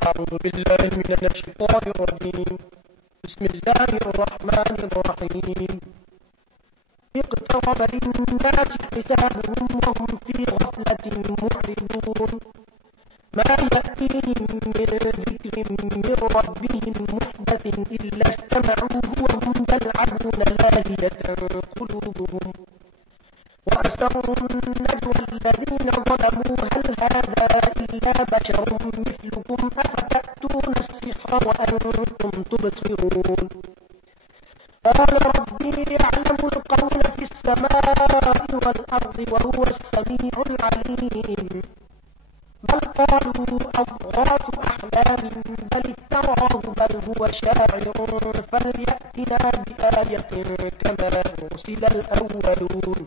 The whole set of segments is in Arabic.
أعوذ بالله من الشيطان الرجيم. بسم الله الرحمن الرحيم. اقترب للناس حسابهم وهم في غفلة معرضون. ما يأتيهم من ذكر من ربهم محدث إلا استمعوه وهم يلعبون لاهية قلوبهم. وأسروا النجوى الذين ظلموا هل هذا إلا بشر مثلكم أفتأتون السحر وأنتم تبصرون. قال ربي يعلم القول في السماء والأرض وهو السميع العليم. بل قالوا أضغاث أحلام بل افتراه بل هو شاعر فليأتنا بآية كما أرسل الأولون.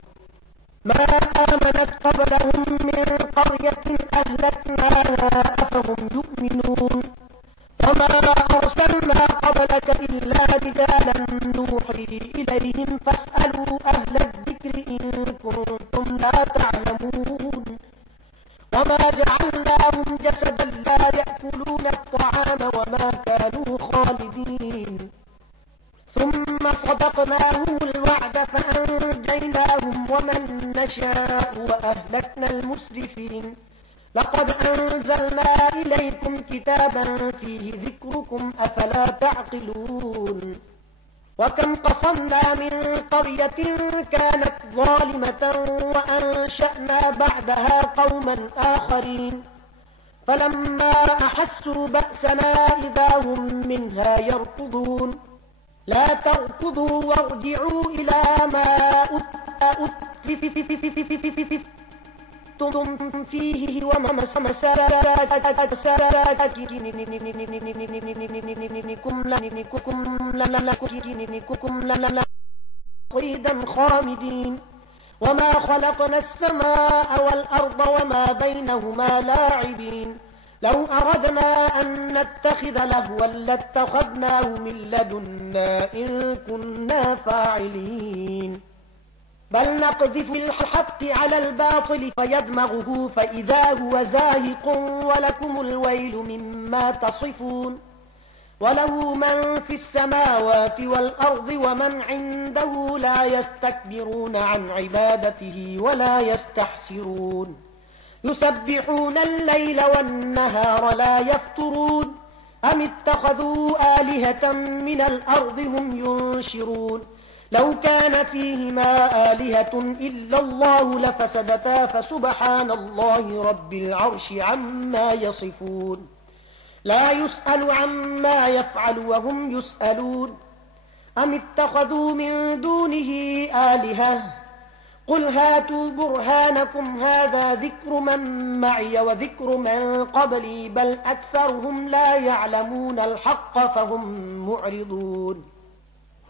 ما آمنت قبلهم من قرية أهلكناها أفهم يؤمنون. وما أرسلنا قبلك إلا رجالا نوحي إليهم فاسألوا أهل الذكر إن كنتم لا تعلمون. وما جعلناهم جسدا لا يأكلون الطعام وما كانوا خالدين. ثم صدقناهم الوعد فأنجيناهم ومن نشاء وأهلكنا المسرفين. لقد أنزلنا إليكم كتابا فيه ذكركم أفلا تعقلون. وكم قصمنا من قرية كانت ظالمة وأنشأنا بعدها قوما آخرين فلما أحسوا بأسنا إذا هم منها يركضون. لا تركضوا وارجعوا إلى ما أترفتم فيه ومساكنكم صيدا خامدين. وما خلقنا السماء والأرض وما بينهما لاعبين. لو أردنا أن نتخذ لهوا لاتخذناه من لدنا إن كنا فاعلين. بل نقذف بالحق على الباطل فيدمغه فإذا هو زاهق ولكم الويل مما تصفون. وله من في السماوات والأرض ومن عنده لا يستكبرون عن عبادته ولا يستحسرون. يسبحون الليل والنهار لا يفترون. أم اتخذوا آلهة من الأرض هم ينشرون. لو كان فيهما آلهة إلا الله لفسدتا فسبحان الله رب العرش عما يصفون. لا يسأل عما يفعل وهم يسألون. أم اتخذوا من دونه آلهة قل هاتوا برهانكم هذا ذكر من معي وذكر من قبلي بل أكثرهم لا يعلمون الحق فهم معرضون.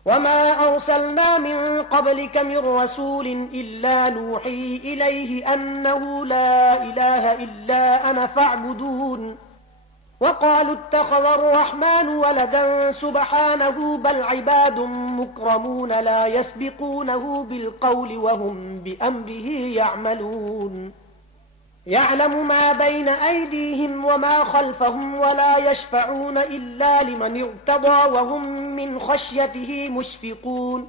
وما أرسلنا من قبلك من رسول إلا نوحي إليه أنه لا إله إلا أنا فاعبدون. وقالوا اتخذ الرحمن ولدا سبحانه بل عباد مكرمون لا يسبقونه بالقول وهم بأمره يعملون. يعلم ما بين أيديهم وما خلفهم ولا يشفعون إلا لمن ارتضى وهم من خشيته مشفقون.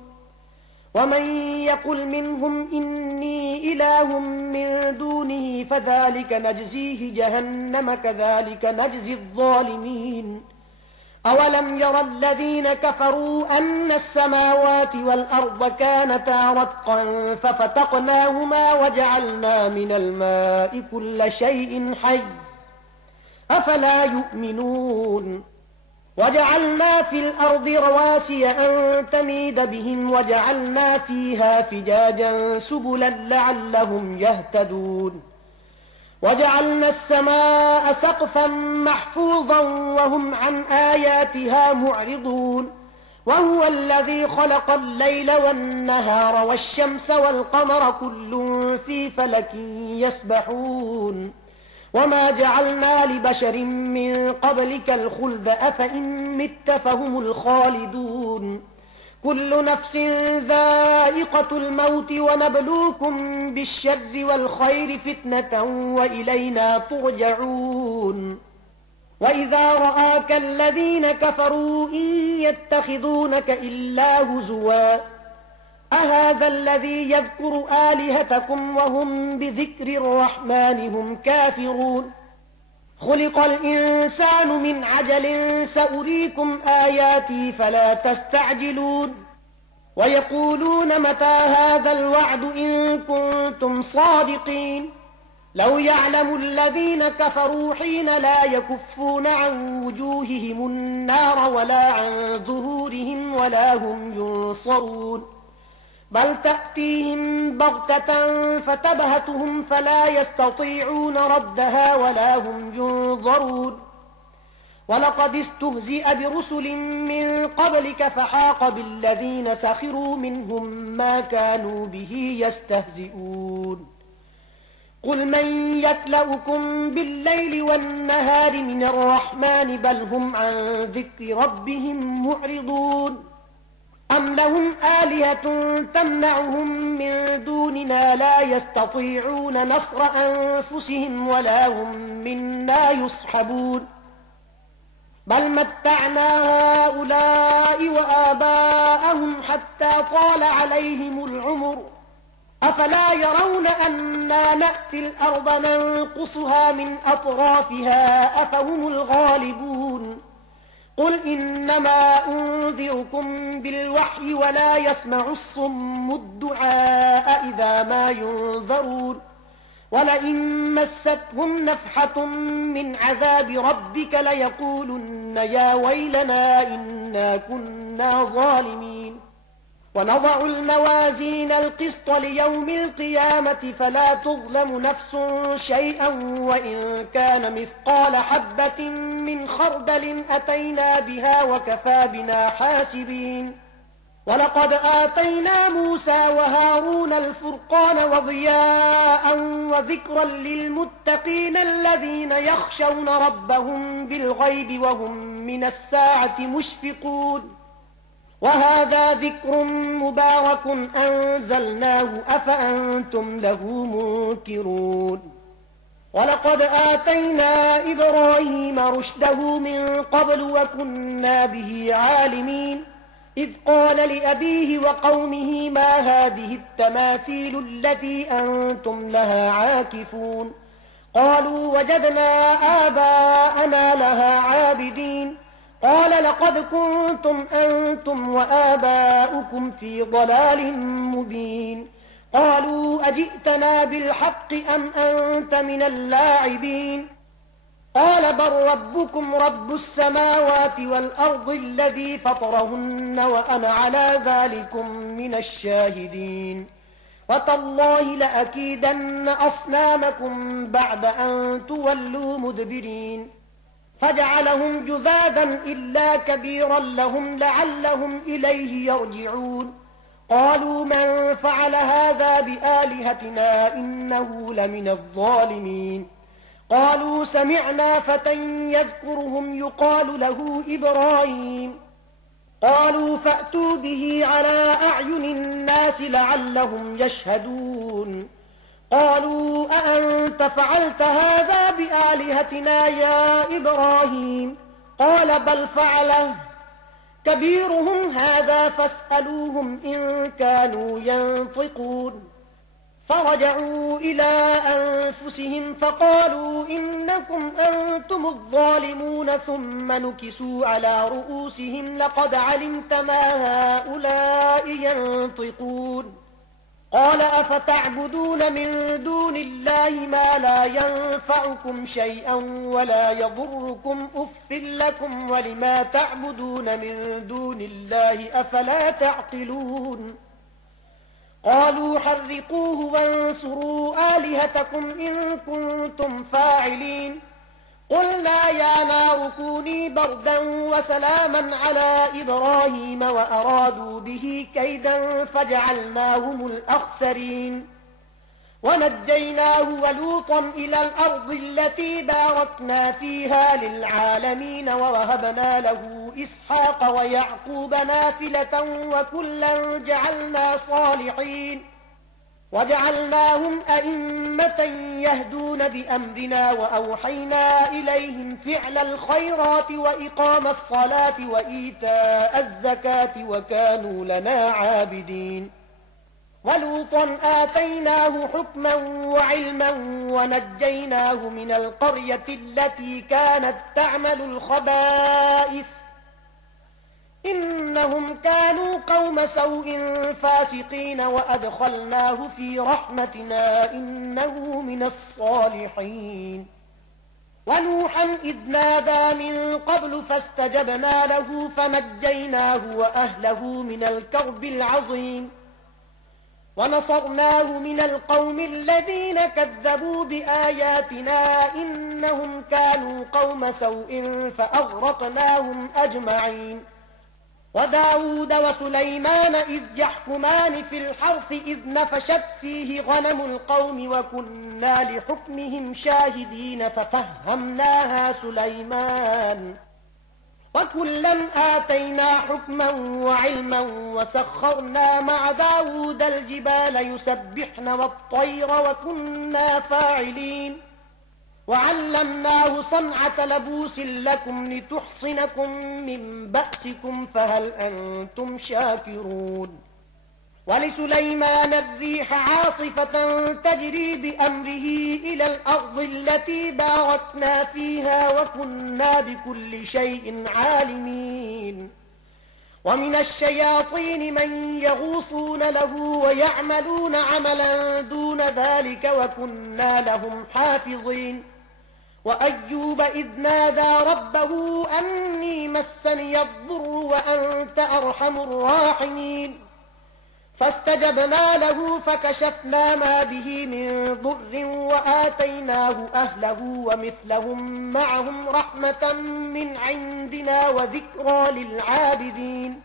ومن يقل منهم إني إله من دونه فذلك نجزيه جهنم كذلك نجزي الظالمين. أولم ير الذين كفروا أن السماوات والأرض كانتا رتقا ففتقناهما وجعلنا من الماء كل شيء حي أفلا يؤمنون. وجعلنا في الأرض رواسي أن تميد بهم وجعلنا فيها فجاجا سبلا لعلهم يهتدون. وجعلنا السماء سقفا محفوظا وهم عن آياتها معرضون. وهو الذي خلق الليل والنهار والشمس والقمر كل في فلك يسبحون. وما جعلنا لبشر من قبلك الخلد أفإن مت فهم الخالدون. كل نفس ذائقة الموت ونبلوكم بالشر والخير فتنة وإلينا ترجعون. وإذا رآك الذين كفروا إن يتخذونك إلا هزوا أهذا الذي يذكر آلهتكم وهم بذكر الرحمن هم كافرون خلق الإنسان من عجل سأريكم آياتي فلا تستعجلون ويقولون متى هذا الوعد إن كنتم صادقين لو يعلم الذين كفروا حين لا يكفون عن وجوههم النار ولا عن ظهورهم ولا هم ينصرون بل تأتيهم بغتة فتبهتهم فلا يستطيعون ردها ولا هم ينظرون ولقد استهزئ برسل من قبلك فحاق بالذين سخروا منهم ما كانوا به يستهزئون قل من يكلؤكم بالليل والنهار من الرحمن بل هم عن ذكر ربهم معرضون أم لهم آلهة تمنعهم من دوننا لا يستطيعون نصر أنفسهم ولا هم منا يصحبون بل متعنا هؤلاء وآباءهم حتى طال عليهم العمر أفلا يرون أنا نأتي الأرض ننقصها من أطرافها أفهم الغالبون قل إنما أنذركم بالوحي ولا يسمع الصم الدعاء إذا ما ينذرون ولئن مستهم نفحة من عذاب ربك ليقولن يا ويلنا إنا كنا ظالمين ونضع الموازين القسط ليوم القيامة فلا تظلم نفس شيئا وإن كان مثقال حبة من خردل أتينا بها وكفى بنا حاسبين ولقد آتينا موسى وهارون الفرقان وضياء وذكرا للمتقين الذين يخشون ربهم بالغيب وهم من الساعة مشفقون وهذا ذكر مبارك أنزلناه أفأنتم له منكرون ولقد آتينا إبراهيم رشده من قبل وكنا به عالمين إذ قال لأبيه وقومه ما هذه التماثيل التي أنتم لها عاكفون قالوا وجدنا آباءنا لها عابدين قال لقد كنتم أنتم وآباؤكم في ضلال مبين قالوا أجئتنا بالحق أم أنت من اللاعبين قال بل ربكم رب السماوات والأرض الذي فطرهن وأنا على ذلكم من الشاهدين وتالله لأكيدن أصنامكم بعد أن تولوا مدبرين فجعلهم جذاذا إلا كبيرا لهم لعلهم إليه يرجعون قالوا من فعل هذا بآلهتنا إنه لمن الظالمين قالوا سمعنا فتى يذكرهم يقال له إبراهيم قالوا فأتوا به على أعين الناس لعلهم يشهدون قالوا أأنت فعلت هذا بآلهتنا يا إبراهيم قال بل فعله كبيرهم هذا فاسألوهم إن كانوا ينطقون فرجعوا إلى أنفسهم فقالوا إنكم أنتم الظالمون ثم نكسوا على رؤوسهم لقد علمت ما هؤلاء ينطقون قال أفتعبدون من دون الله ما لا ينفعكم شيئا ولا يضركم أف لكم ولما تعبدون من دون الله أفلا تعقلون قالوا حرقوه وانصروا آلهتكم إن كنتم فاعلين قلنا يا نار كوني بردا وسلاما على إبراهيم وأرادوا به كيدا فجعلناهم الأخسرين ونجيناه ولوطا إلى الأرض التي باركنا فيها للعالمين ووهبنا له إسحاق ويعقوب نافلة وكلا جعلنا صالحين وجعلناهم أئمة يهدون بأمرنا وأوحينا إليهم فعل الخيرات وإقام الصلاة وإيتاء الزكاة وكانوا لنا عابدين ولوطا آتيناه حكما وعلما ونجيناه من القرية التي كانت تعمل الخبائث إنهم كانوا قوم سوء فاسقين وأدخلناه في رحمتنا إنه من الصالحين ونوحا إذ نادى من قبل فاستجبنا له فنجيناه وأهله من الكرب العظيم ونصرناه من القوم الذين كذبوا بآياتنا إنهم كانوا قوم سوء فأغرقناهم أجمعين وداود وسليمان إذ يحكمان في الحرث إذ نفشت فيه غنم القوم وكنا لحكمهم شاهدين ففهمناها سليمان وكلا آتينا حكما وعلما وسخرنا مع داود الجبال يسبحن والطير وكنا فاعلين وعلمناه صنعة لبوس لكم لتحصنكم من بأسكم فهل أنتم شاكرون ولسليمان الريح عاصفة تجري بأمره إلى الأرض التي باركنا فيها وكنا بكل شيء عالمين ومن الشياطين من يغوصون له ويعملون عملا دون ذلك وكنا لهم حافظين وأيوب إذ نادى ربه أني مسني الضر وأنت أرحم الراحمين فاستجبنا له فكشفنا ما به من ضر وآتيناه أهله ومثلهم معهم رحمة من عندنا وذكرى للعابدين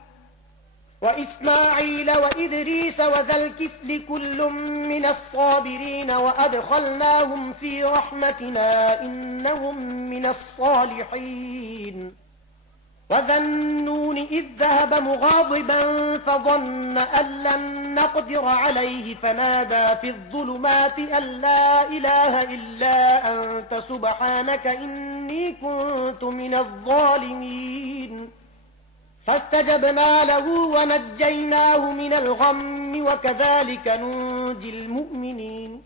وإسماعيل وإدريس وذا الكفل كل من الصابرين وأدخلناهم في رحمتنا إنهم من الصالحين وذا النون إذ ذهب مغاضبا فظن أن لن نقدر عليه فنادى في الظلمات أن لا إله إلا أنت سبحانك إني كنت من الظالمين فاستجبنا له ونجيناه من الغم وكذلك ننجي المؤمنين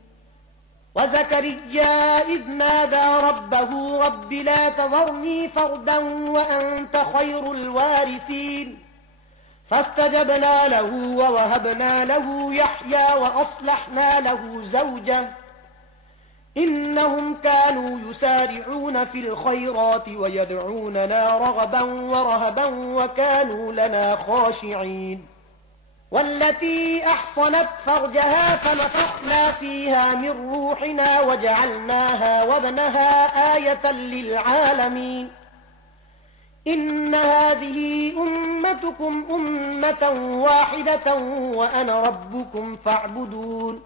وزكريا إذ نادى ربه رب لا تذرني فردا وأنت خير الوارثين فاستجبنا له ووهبنا له يحيى وأصلحنا له زوجه إنهم كانوا يسارعون في الخيرات ويدعوننا رغبا ورهبا وكانوا لنا خاشعين والتي أحصنت فرجها فنفخنا فيها من روحنا وجعلناها وابنها آية للعالمين إن هذه أمتكم أمة واحدة وأنا ربكم فاعبدون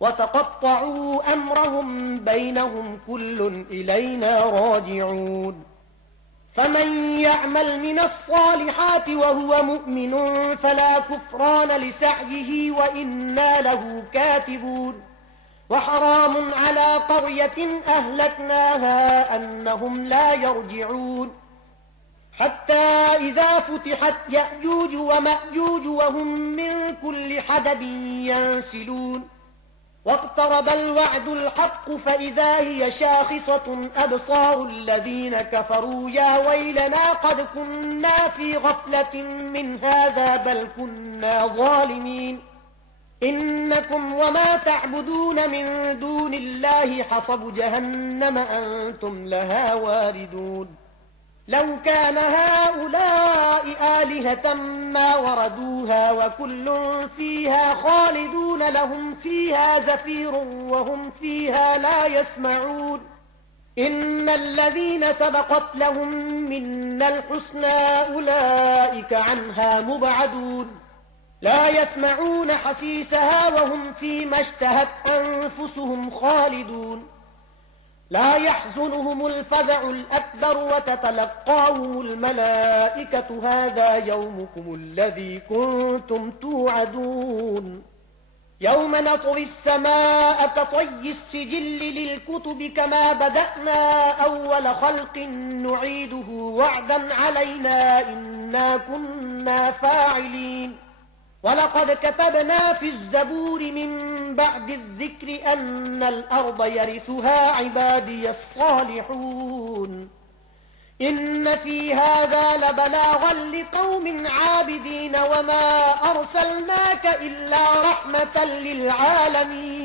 وتقطعوا أمرهم بينهم كل إلينا راجعون فمن يعمل من الصالحات وهو مؤمن فلا كفران لسعيه وإنا له كاتبون وحرام على قرية أهلكناها أنهم لا يرجعون حتى إذا فتحت يأجوج ومأجوج وهم من كل حدب ينسلون واقترب الوعد الحق فإذا هي شاخصة أبصار الذين كفروا يا ويلنا قد كنا في غفلة من هذا بل كنا ظالمين إنكم وما تعبدون من دون الله حصب جهنم أنتم لها واردون لو كان هؤلاء آلهة ما وردوها وكل فيها خالدون لهم فيها زفير وهم فيها لا يسمعون إن الذين سبقت لهم منا الحسنى أولئك عنها مبعدون لا يسمعون حسيسها وهم فيما اشتهت أنفسهم خالدون لا يحزنهم الفزع الأكبر وتتلقاهم الملائكة هذا يومكم الذي كنتم توعدون يوم نطوي السماء كطي السجل للكتب كما بدأنا أول خلق نعيده وعدا علينا إنا كنا فاعلين ولقد كتبنا في الزبور من بعد الذكر أن الأرض يرثها عبادي الصالحون إن في هذا لبلاغا لقوم عابدين وما أرسلناك إلا رحمة للعالمين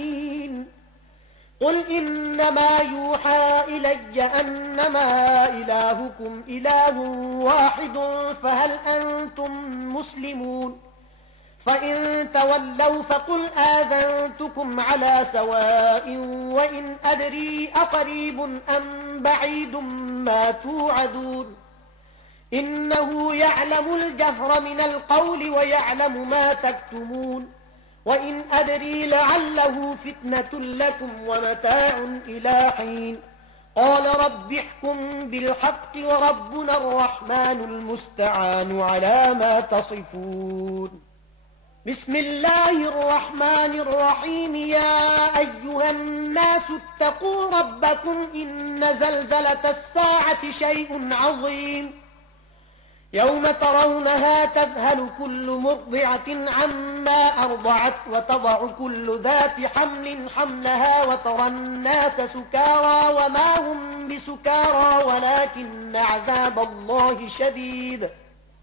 قل إنما يوحى إلي أنما إلهكم إله واحد فهل أنتم مسلمون فإن تولوا فقل آذنتكم على سواء وإن أدري أقريب أم بعيد ما توعدون إنه يعلم الجهر من القول ويعلم ما تكتمون وإن أدري لعله فتنة لكم ومتاع إلى حين قال رب احكم بالحق وربنا الرحمن المستعان على ما تصفون بسم الله الرحمن الرحيم يا أيها الناس اتقوا ربكم إن زلزلة الساعة شيء عظيم يوم ترونها تذهل كل مرضعة عما أرضعت وتضع كل ذات حمل حملها وترى الناس سكارى وما هم بسكارى ولكن عذاب الله شديد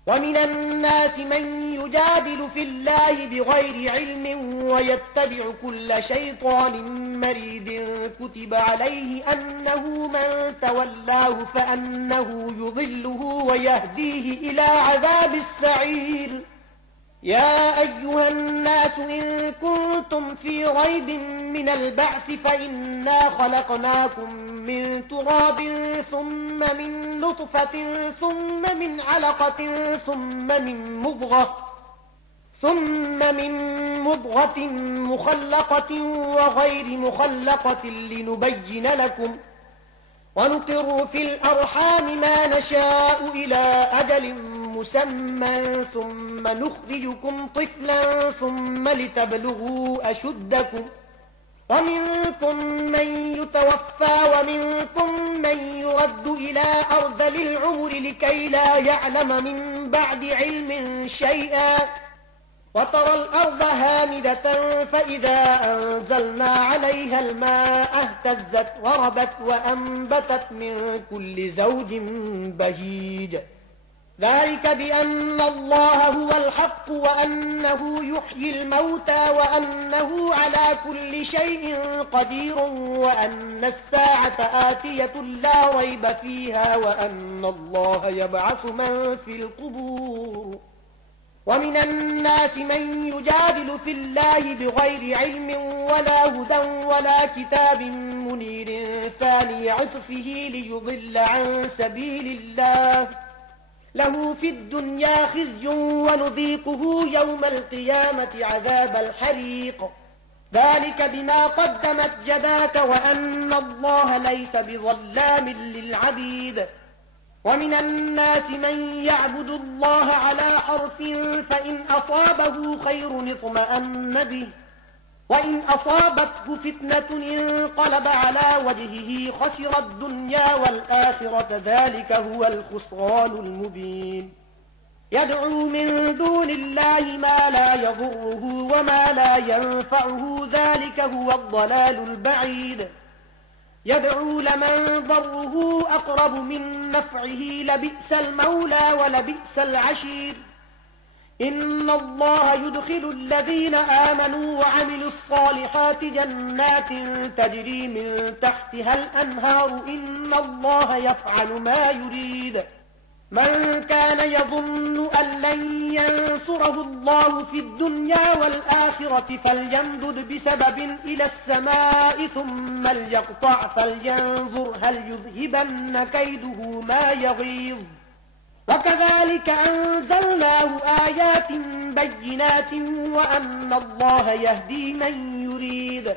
ومن الناس من يجادل في الله بغير علم ويتبع كل شيطان مريد كتب عليه أنه من تولاه فأنه يضله ويهديه إلى عذاب السعير يا أيها الناس إن كنتم في ريب من البعث فإنا خلقناكم من تراب ثم من نطفة ثم من علقة ثم من مضغة مخلقة وغير مخلقة لنبين لكم ونقر في الأرحام ما نشاء إلى أجل مسمى ثم نخرجكم طفلا ثم لتبلغوا أشدكم ومنكم من يتوفى ومنكم من يرد إلى أرذل العمر لكي لا يعلم من بعد علم شيئا وترى الأرض هامدة فإذا أنزلنا عليها الماء اهتزت وربت وأنبتت من كل زوج بهيج ذلك بأن الله هو الحق وأنه يحيي الموتى وأنه على كل شيء قدير وأن الساعة آتية لا ريب فيها وأن الله يبعث من في القبور ومن الناس من يجادل في الله بغير علم ولا هدى ولا كتاب منير ثاني عطفه ليضل عن سبيل الله له في الدنيا خزي ونذيقه يوم القيامة عذاب الحريق ذلك بما قدمت يداك وأن الله ليس بظلام للعبيد ومن الناس من يعبد الله على حرف فإن أصابه خير اطمأن به وإن أصابته فتنة انقلب على وجهه خسر الدنيا والآخرة ذلك هو الخسران المبين يدعو من دون الله ما لا يضره وما لا ينفعه ذلك هو الضلال البعيد يدعو لمن ضره أقرب من نفعه لبئس المولى ولبئس العشير إن الله يدخل الذين آمنوا وعملوا الصالحات جنات تجري من تحتها الأنهار إن الله يفعل ما يريد من كان يظن أن لن ينصره الله في الدنيا والآخرة فليمدد بسبب إلى السماء ثم ليقطع فلينظر هل يذهبن كيده ما يغيظ وكذلك أنزلناه آيات بينات وأن الله يهدي من يريد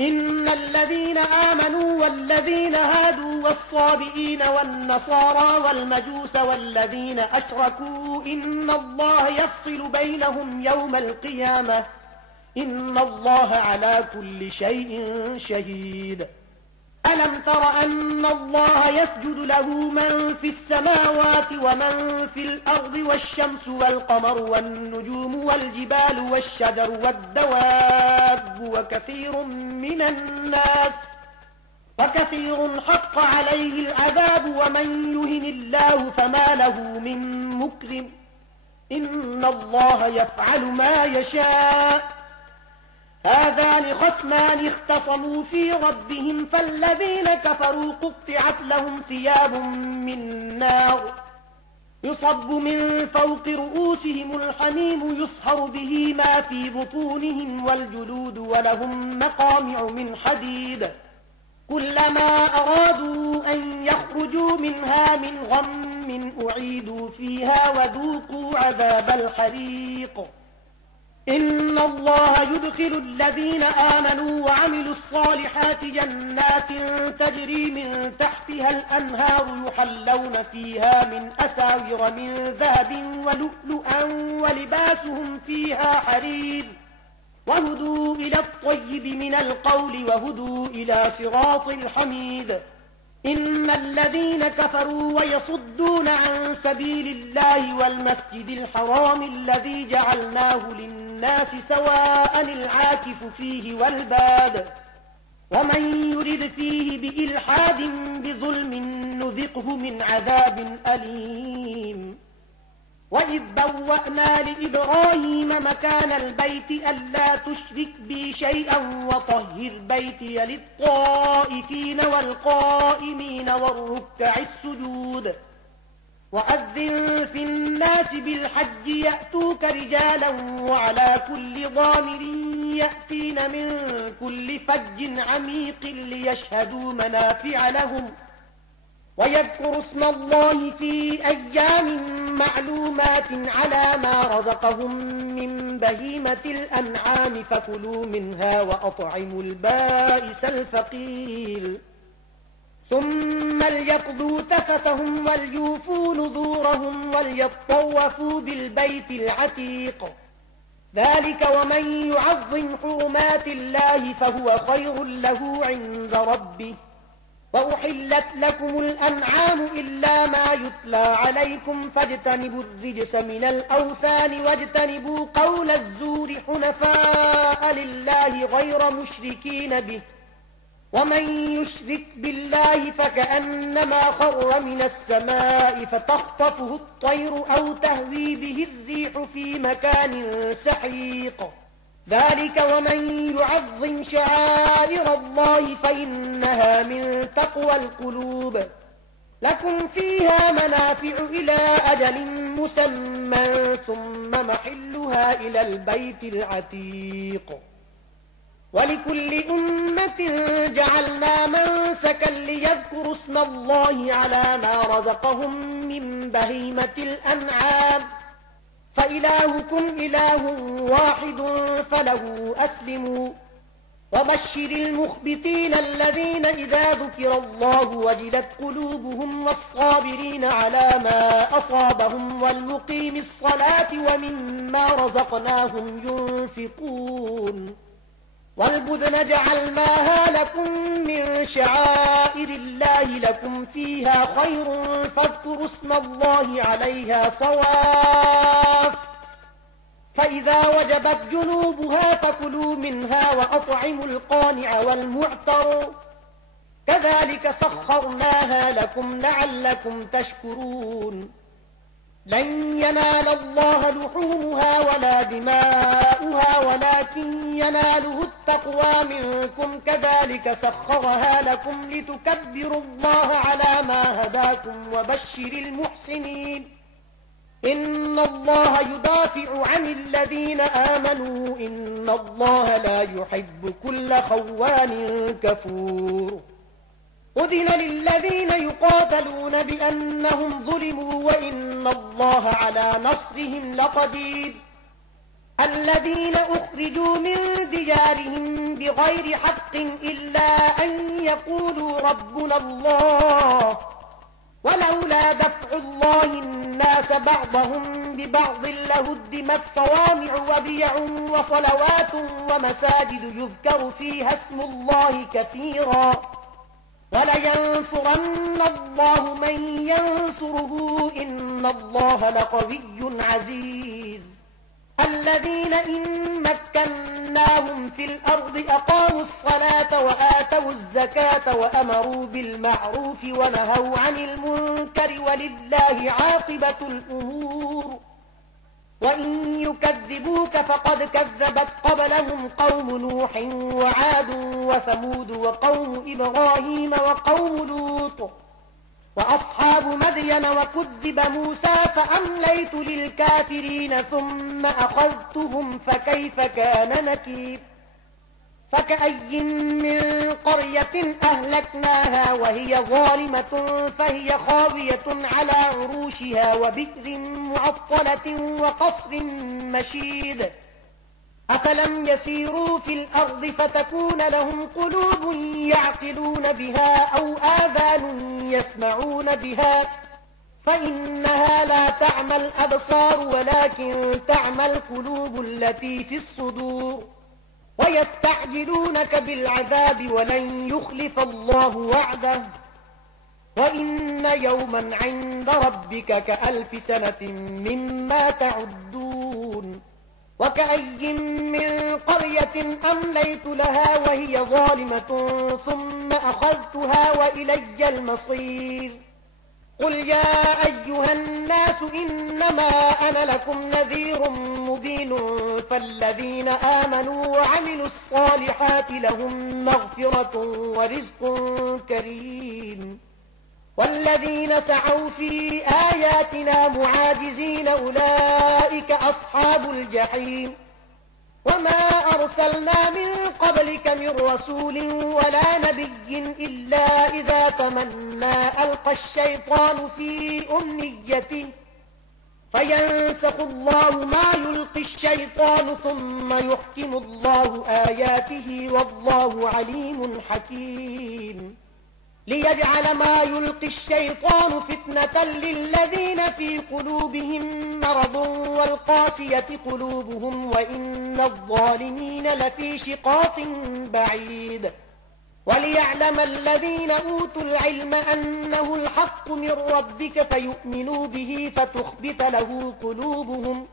إن الذين آمنوا والذين هادوا والصابئين والنصارى والمجوس والذين أشركوا إن الله يفصل بينهم يوم القيامة إن الله على كل شيء شهيد ألم تر أن الله يسجد له من في السماوات ومن في الأرض والشمس والقمر والنجوم والجبال والشجر والدواب وكثير حق عليه العذاب ومن يهن الله فما له من مكرم إن الله يفعل ما يشاء هذان خصمان اختصموا في ربهم فالذين كفروا قطعت لهم ثياب من نار يصب من فوق رؤوسهم الحميم يصهر به ما في بطونهم والجلود ولهم مقامع من حديد كلما أرادوا أن يخرجوا منها من غم أعيدوا فيها وذوقوا عذاب الحريق إن الله يدخل الذين آمنوا وعملوا الصالحات جنات تجري من تحتها الأنهار يحلون فيها من أساور من ذهب ولؤلؤا ولباسهم فيها حرير وهدوا إلى الطيب من القول وهدوا إلى صراط الحميد إن الذين كفروا ويصدون عن سبيل الله والمسجد الحرام الذي جعلناه للناس سواء العاكف فيه والباد ومن يرد فيه بإلحاد بظلم نذقه من عذاب أليم وإذ بوأنا لإبراهيم مكان البيت ألا تشرك بي شيئا وطهر بيتي للطائفين والقائمين والركع السجود وأذن في الناس بالحج يأتوك رجالا وعلى كل ضامر يأتين من كل فج عميق ليشهدوا منافع لهم ويذكروا اسم الله في أيام معلومات على ما رزقهم من بهيمة الأنعام فكلوا منها وأطعموا البائس الفقير ثم ليقضوا تفثهم وليوفوا نذورهم وليطوفوا بالبيت العتيق ذلك ومن يعظم حرمات الله فهو خير له عند ربه وأحلت لكم الأنعام إلا ما يتلى عليكم فاجتنبوا الرجس من الأوثان واجتنبوا قول الزور حنفاء لله غير مشركين به ومن يشرك بالله فكأنما خر من السماء فتخطفه الطير أو تهوي به الريح في مكان سحيق ذلك ومن يعظم شعائر الله فإنها من تقوى القلوب لكم فيها منافع إلى أجل مسمى ثم محلها إلى البيت العتيق ولكل أمة جعلنا منسكا ليذكروا اسم الله على ما رزقهم من بهيمة الأنعام فإلهكم إله واحد فله أسلموا وبشر المخبتين الذين إذا ذكر الله وجلت قلوبهم والصابرين على ما أصابهم والمقيم الصلاة ومما رزقناهم ينفقون والبدن جعلناها لكم من شعائر الله لكم فيها خير فاذكروا اسم الله عليها صواف فإذا وجبت جنوبها فكلوا منها وأطعموا القانع والمعتر كذلك سخرناها لكم لعلكم تشكرون لن ينال الله لحومها ولا دماؤها ولكن يناله التقوى منكم كذلك سخرها لكم لتكبروا الله على ما هداكم وبشر المحسنين إن الله يدافع عن الذين آمنوا إن الله لا يحب كل خوان كفور أذن للذين يقاتلون بأنهم ظلموا وإن الله على نصرهم لقدير الذين أخرجوا من ديارهم بغير حق إلا أن يقولوا ربنا الله ولولا دفع الله الناس الناس بعضهم ببعض لهدمت صوامع وبيع وصلوات ومساجد يذكر فيها اسم الله كثيرا ولينصرن الله من ينصره إن الله لقوي عزيز الذين إن مكناهم في الأرض أقاموا الصلاة وآتوا الزكاة وأمروا بالمعروف ونهوا عن المنكر ولله عاقبة الأمور وإن يكذبوك فقد كذبت قبلهم قوم نوح وعاد وثمود وقوم إبراهيم وقوم لوط وأصحاب مدين وكذب موسى فأمليت للكافرين ثم أخذتهم فكيف كان نكير فكأي من قرية أهلكناها وهي ظالمة فهي خاوية على عروشها وبئر معطلة وقصر مشيد أفلم يسيروا في الأرض فتكون لهم قلوب يعقلون بها أو آذان يسمعون بها فإنها لا تعمى الأبصار ولكن تعمى القلوب التي في الصدور ويستعجلونك بالعذاب ولن يخلف الله وعده وإن يوما عند ربك كألف سنة مما تعدون وكأي من قرية أمليت لها وهي ظالمة ثم أخذتها وإلي المصير قل يا أيها الناس إنما أنا لكم نذير مبين فالذين آمنوا وعملوا الصالحات لهم مغفرة ورزق كريم والذين سعوا في آياتنا معاجزين أولئك أصحاب الجحيم وما أرسلنا من قبلك من رسول ولا نبي إلا إذا تمنى ألقى الشيطان في أمنيته فينسخ الله ما يلقي الشيطان ثم يحكم الله آياته والله عليم حكيم ليجعل ما يلقي الشيطان فتنة للذين في قلوبهم مرض والقاسية قلوبهم وإن الظالمين لفي شقاق بعيد وليعلم الذين أوتوا العلم أنه الحق من ربك فيؤمنوا به فتخبت له قلوبهم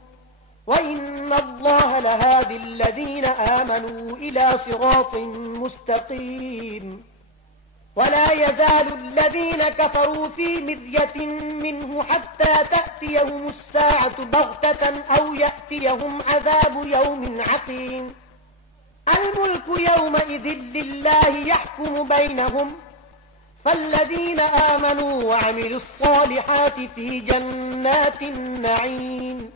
وإن الله لهادي الذين آمنوا إلى صراط مستقيم ولا يزال الذين كفروا في مرية منه حتى تأتيهم الساعة بغتة أو يأتيهم عذاب يوم عقيم الملك يومئذ لله يحكم بينهم فالذين آمنوا وعملوا الصالحات في جنات النعيم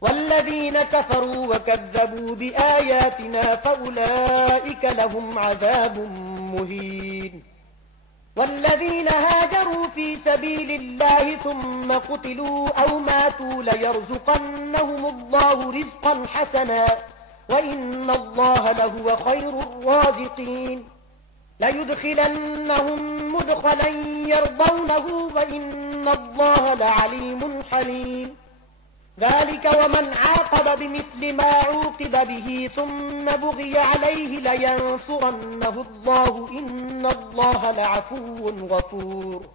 والذين كفروا وكذبوا بآياتنا فأولئك لهم عذاب مهين والذين هاجروا في سبيل الله ثم قتلوا أو ماتوا ليرزقنهم الله رزقا حسنا وإن الله لهو خير الرازقين ليدخلنهم مدخلا يرضونه وإن الله لعليم حليم ذلك ومن عاقب بمثل ما عوقب به ثم بغي عليه لينصرنه الله إن الله لعفو غفور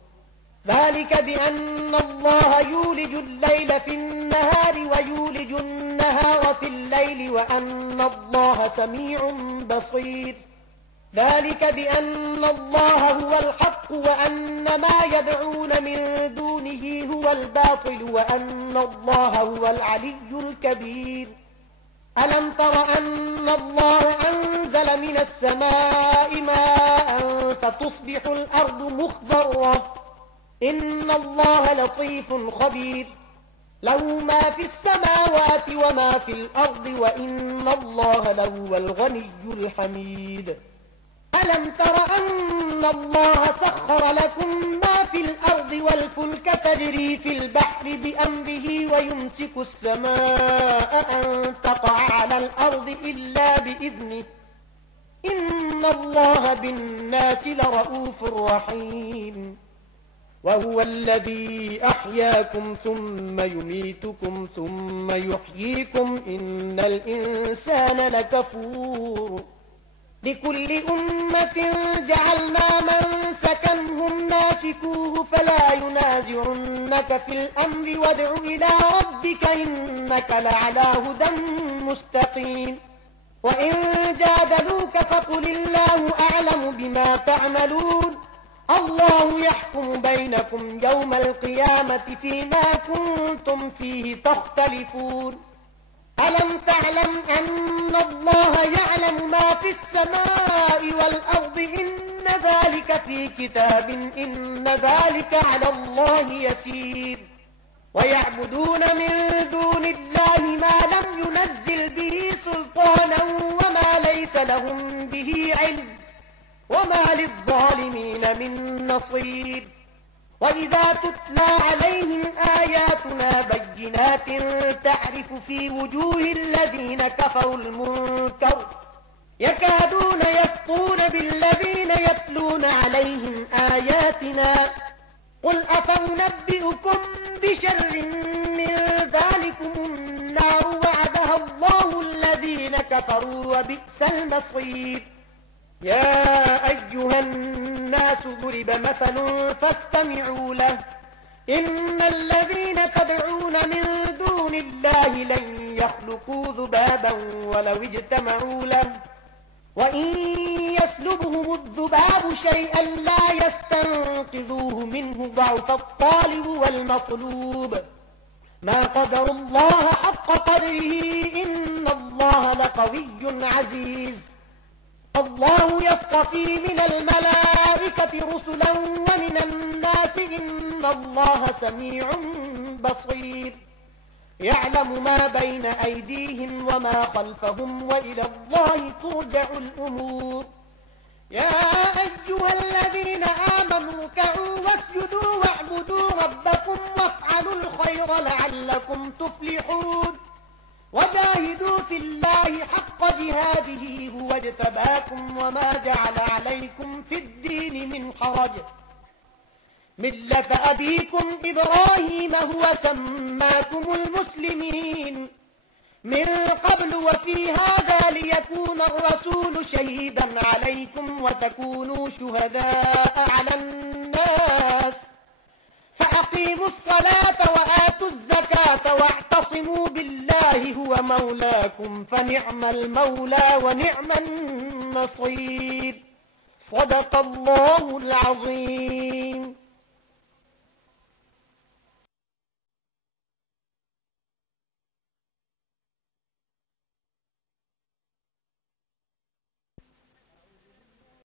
ذلك بأن الله يولج الليل في النهار ويولج النهار في الليل وأن الله سميع بصير ذلك بأن الله هو الحق وأن ما يدعون من دونه هو الباطل وأن الله هو العلي الكبير ألم تر أن الله أنزل من السماء ماء فتصبح الأرض مخضرة إن الله لطيف خبير له ما في السماوات وما في الأرض وإن الله لهو الغني الحميد ألم تر أن الله سخر لكم ما في الأرض والفلك تجري في البحر بأمره ويمسك السماء أن تقع على الأرض إلا بإذنه إن الله بالناس لرؤوف رحيم وهو الذي أحياكم ثم يميتكم ثم يحييكم إن الإنسان لكفور لكل أمة جعلنا من سكنهم ناسكوه فلا ينازعنك في الأمر وادع إلى ربك إنك لعلى هدى مستقيم وإن جادلوك فقل الله أعلم بما تعملون الله يحكم بينكم يوم القيامة فيما كنتم فيه تختلفون ألم تعلم أن الله يعلم ما في السماء والأرض إن ذلك في كتاب إن ذلك على الله يسير ويعبدون من دون الله ما لم ينزل به سلطانا وما ليس لهم به علم وما للظالمين من نصير وإذا تتلى عليهم آياتنا بينات تعرف في وجوه الذين كفروا المنكر يكادون يسطون بالذين يتلون عليهم آياتنا قل أفنبئكم بشر من ذلكم النار وعدها الله الذين كفروا وبئس المصير يا أيها الناس ضرب مثل فاستمعوا له إن الذين تدعون من دون الله لن يخلقوا ذبابا ولو اجتمعوا له وإن يسلبهم الذباب شيئا لا يستنقذوه منه ضعف الطالب والمطلوب ما قدر الله حق قدره إن الله لقوي عزيز الله يصطفي من الملائكة رسلا ومن الناس إن الله سميع بصير يعلم ما بين أيديهم وما خلفهم وإلى الله ترجع الأمور يا أيها الذين آمنوا اركعوا واسجدوا واعبدوا ربكم وافعلوا الخير لعلكم تفلحون وجاهدوا في الله حق جهاده هو اجتباكم وما جعل عليكم في الدين من حرج ملة أبيكم إبراهيم هو سماكم المسلمين من قبل وفي هذا ليكون الرسول شهيدا عليكم وتكونوا شهداء على الناس فأقيموا الصلاة وآتوا الزكاة واعتصموا بالله هو مولاكم فنعم المولى ونعم النصير صدق الله العظيم